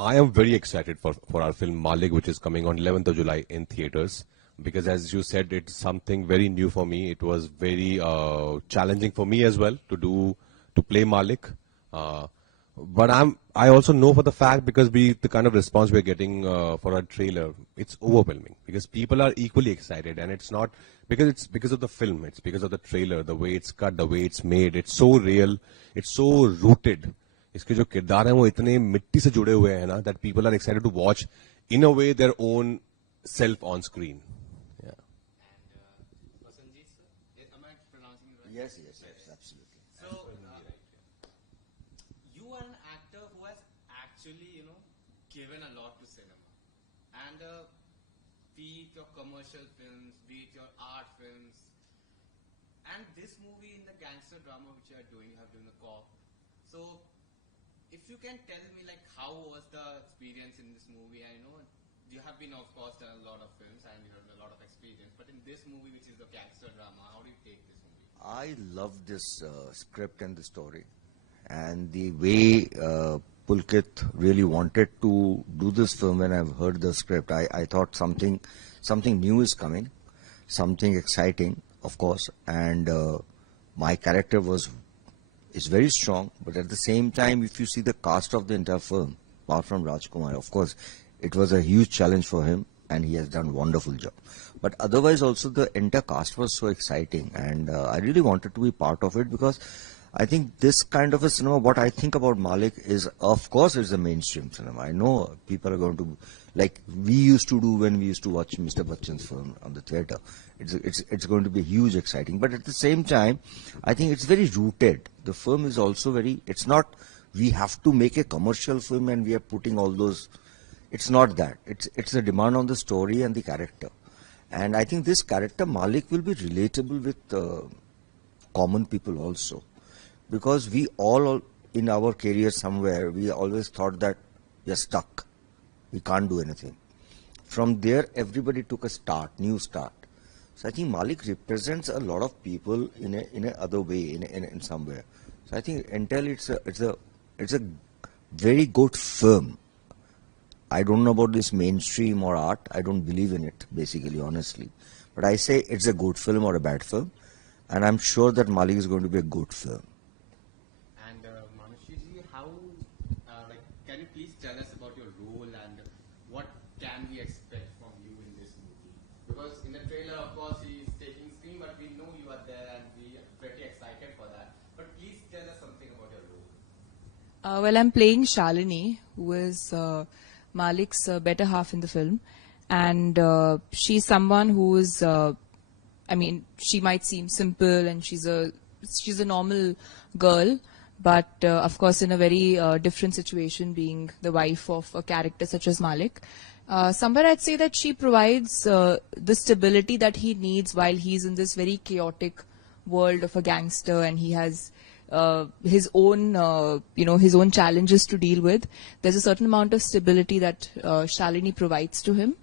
I am very excited for our film Malik, which is coming on 11th of July in theaters. Because as you said, it's something very new for me. It was very challenging for me as well to play Malik. Uh, but I also know for the fact, because the kind of response we're getting for our trailer, it's overwhelming because people are equally excited, and it's not because of the film. It's because of the trailer, the way it's cut, the way it's made. It's so real. It's so rooted. इसके जो किरदार हैं वो इतने मिट्टी से जुड़े हुए हैं ना that people are excited to watch in a way their own self on screen. Yeah. And Vasanjit, sir, am I pronouncing it right? Yes, absolutely. So, you are an actor who has actually, given a lot to cinema. And be it your commercial films, be it your art films, and this movie in the gangster drama which you are doing, you have doing a cop. So, if you can tell me, like, how was the experience in this movie? I know you have been, of course, done a lot of films and you have a lot of experience, but in this movie, which is the gangster drama, how do you take this movie? I love this script and the story, and the way Pulkit really wanted to do this film. When I've heard the script, I thought something new is coming, something exciting, of course, and my character is very strong, but at the same time, if you see the cast of the entire film, apart from Rajkumar, of course, it was a huge challenge for him, and he has done a wonderful job. But otherwise, also the entire cast was so exciting, and I really wanted to be part of it, because I think this kind of a cinema, what I think about Malik is, of course, it's a mainstream cinema. I know people are going to, like we used to do when we used to watch Mr. Bachchan's film on the theatre. It's going to be huge, exciting. But at the same time, I think it's very rooted. The film is also very, it's not, we have to make a commercial film and we are putting all those, it's not that. It's a demand on the story and the character. And I think this character, Malik, will be relatable with common people also. Because we all in our career somewhere, we always thought that we are stuck. We can't do anything. From there, everybody took a start, new start. So I think Malik represents a lot of people in a other way, in somewhere. So I think entirely it's a very good film. I don't know about this mainstream or art. I don't believe in it, basically, honestly. But I say it's a good film or a bad film, and I'm sure that Malik is going to be a good film. And Manushiji, how, can you please tell us about your role and what can we expect from you in this movie? Because in the trailer, of course, he is taking screen, but we know you are there and we are pretty excited for that. But please tell us something about your role. Well, I'm playing Shalini, who is Malik's better half in the film. And she's someone who is, she might seem simple and she's a normal girl, but of course in a very different situation, being the wife of a character such as Malik. Somewhere I'd say that she provides the stability that he needs while he's in this very chaotic world of a gangster, and he has his own, his own challenges to deal with. There's a certain amount of stability that Shalini provides to him.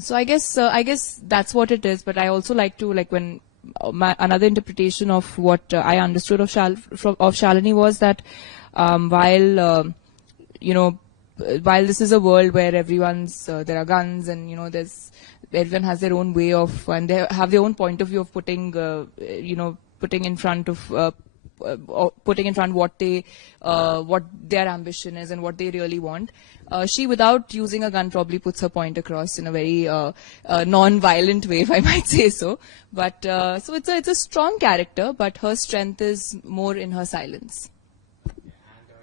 So I guess that's what it is. But I also like to, when another interpretation of what I understood of Shalini was that while this is a world where everyone's there are guns and everyone has their own way of, and they have their own point of view of putting in front what their ambition is and what they really want. She, without using a gun, probably puts her point across in a very non-violent way, if I might say so. But so it's a strong character, but her strength is more in her silence. And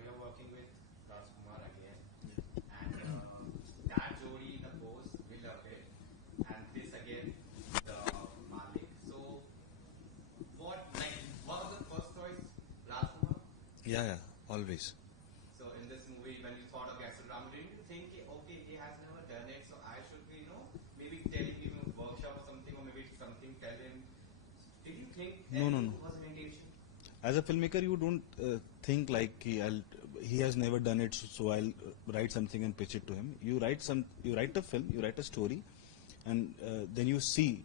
you're working with Rajkumar again, and that Jodi, the post, we love it, and this again, the Malik. So, what was the first choice, Rajkumar? Yeah, always. So in this movie, when you thought of gangster drama, didn't you think, okay, he has never done it, so I should be, maybe telling him a workshop or something, or maybe something tell him? Did you think that No. was an intention? As a filmmaker, you don't think like he has never done it, so I'll write something and pitch it to him. You write a film, you write a story, and then you see.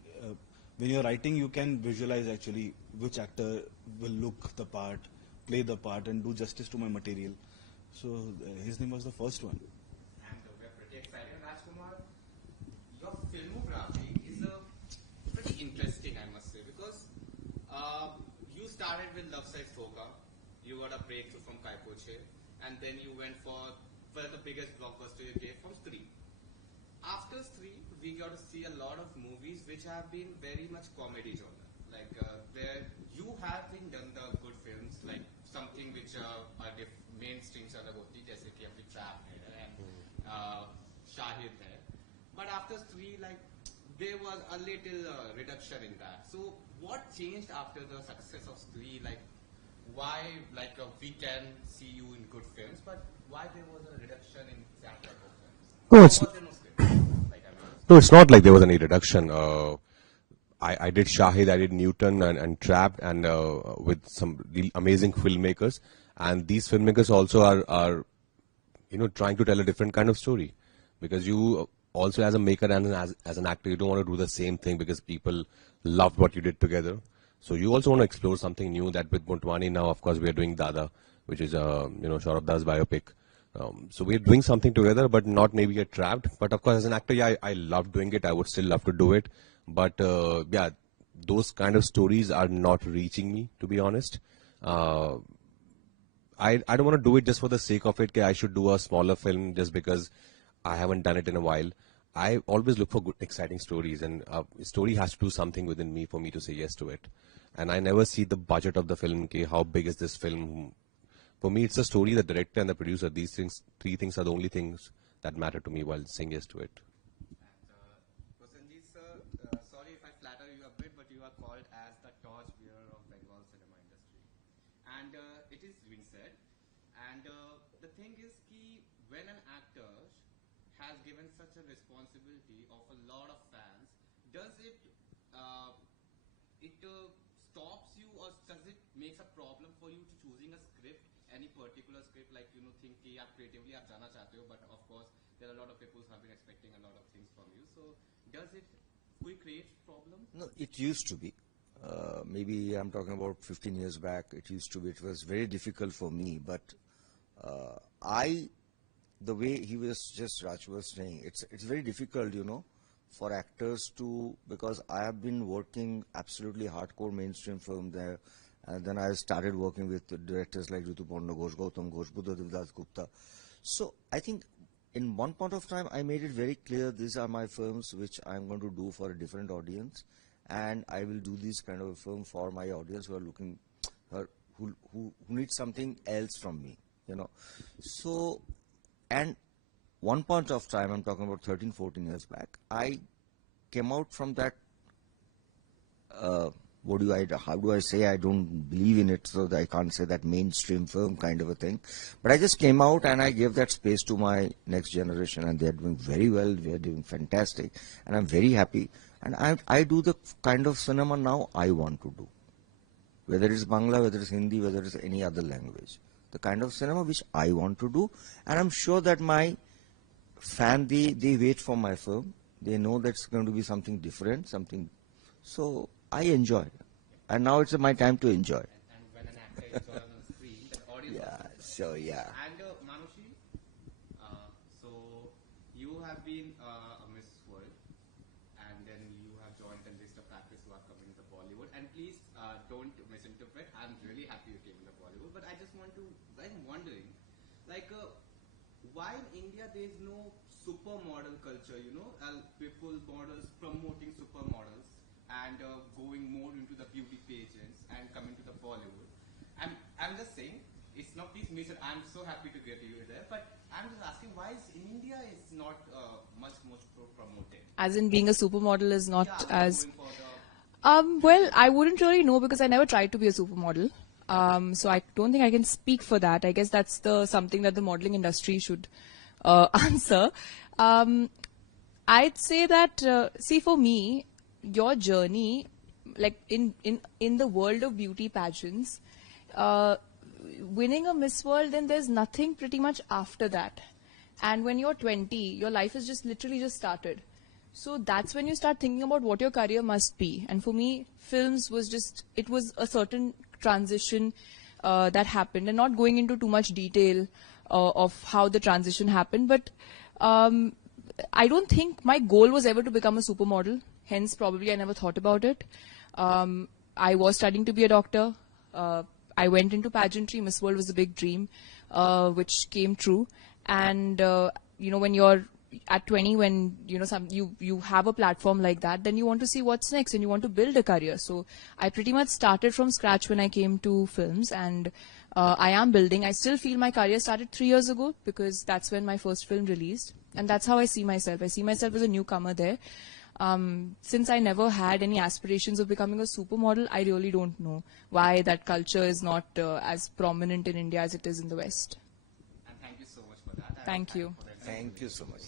When you're writing, you can visualize actually which actor will look the part, play the part, and do justice to my material. So his name was the first one. started with Love Size Hoga, you got a breakthrough from Kai Po Che, and then you went for the biggest blockbuster you gave from Stree. After Stree, we got to see a lot of movies which have been very much comedy genre. Like where you have been done the good films, like something which are mainstream genre hoti, jaise ki apni Trap hai and Shahid hai. But after Stree, like there was a little reduction in that. So what changed after the success of Stree? Like why, like we can see you in good films, but why there was a reduction in that type of films? No, Why it's- was there no script? Like, I mean, No, it's not like there was any reduction. I did Shahid, I did Newton and Trapped, and with some real amazing filmmakers. And these filmmakers also are trying to tell a different kind of story. Because you also, as a maker and as an actor, you don't want to do the same thing because people loved what you did together. So you also want to explore something new. That with Motwani now, of course, we are doing Dada, which is Saurabh Das biopic. So we're doing something together, but not maybe a Trapped. But of course, as an actor, yeah, I love doing it. I would still love to do it. But yeah, those kind of stories are not reaching me, to be honest. I don't want to do it just for the sake of it. Okay, I should do a smaller film just because I haven't done it in a while. I always look for good, exciting stories, and a story has to do something within me for me to say yes to it. And I never see the budget of the film. Okay, how big is this film? For me, it's the story, the director, and the producer. These three things are the only things that matter to me while saying yes to it. Prasenjit sir, sorry if I flatter you a bit, but you are called as the torch bearer of Bengal cinema industry. And it is being said. And the thing is ki when an actor has given such a responsibility of a lot of fans, does it stops you, or does it makes a problem for you to choosing a script, any particular script, like think कि आप creatively आप जाना चाहते हो, but of course there are a lot of people who have been expecting a lot of things from you. So does it create problems? No, it used to be. Maybe I'm talking about 15 years back. It used to be. It was very difficult for me, but the way Raj was saying, it's very difficult, for actors to, because I have been working absolutely hardcore mainstream film there, and then I started working with directors like Ritu Porna Ghosh, Gautam Ghosh, Buddhadev Das Gupta. So I think in one point of time I made it very clear these are my films which I'm going to do for a different audience, and I will do this kind of a film for my audience who are looking, who need something else from me, So, and one point of time, I'm talking about 13, 14 years back, I came out from that, how do I say, I don't believe in it, so that I can't say that mainstream film kind of a thing. But I just came out and I gave that space to my next generation, and they're doing very well, they're doing fantastic, and I'm very happy. And I do the kind of cinema now I want to do. Whether it's Bangla, whether it's Hindi, whether it's any other language. The kind of cinema which I want to do, and I'm sure that my fan, they wait for my film. They know that it's going to be something different, something. So I enjoy, and now it's my time to enjoy. And when an actor is on the screen, the audience. Yeah. So yeah. And Manushi, so you have been a Miss World, and then you have joined the list of actors who are coming to Bollywood. And please don't misinterpret. I'm really happy you came to Bollywood, but I'm wondering, like, why in India there is no supermodel culture? People models promoting supermodels and going more into the beauty pageants and coming to the Bollywood. I'm just saying, it's not, please miss it. I'm so happy to get you there, but I'm just asking why is in India is not much promoted. As in being a supermodel is not Yeah, as... going for the Well, I wouldn't really know because I never tried to be a supermodel. So I don't think I can speak for that. I guess that's something that the modeling industry should answer. I'd say that, see, for me, your journey, like in the world of beauty pageants, winning a Miss World, then there's nothing pretty much after that. And when you're 20, your life is just literally just started. So that's when you start thinking about what your career must be. And for me, films was it was a certain transition that happened, and not going into too much detail of how the transition happened. But I don't think my goal was ever to become a supermodel. Hence, probably I never thought about it. I was studying to be a doctor. I went into pageantry. Miss World was a big dream, which came true. And when you're at 20, when you have a platform like that, then you want to see what's next and you want to build a career. So I pretty much started from scratch when I came to films, and I am building. I still feel my career started 3 years ago because that's when my first film released, and that's how I see myself. I see myself as a newcomer there. Since I never had any aspirations of becoming a supermodel, I really don't know why that culture is not as prominent in India as it is in the West. And thank you so much for that. Thank you. Thank you so much.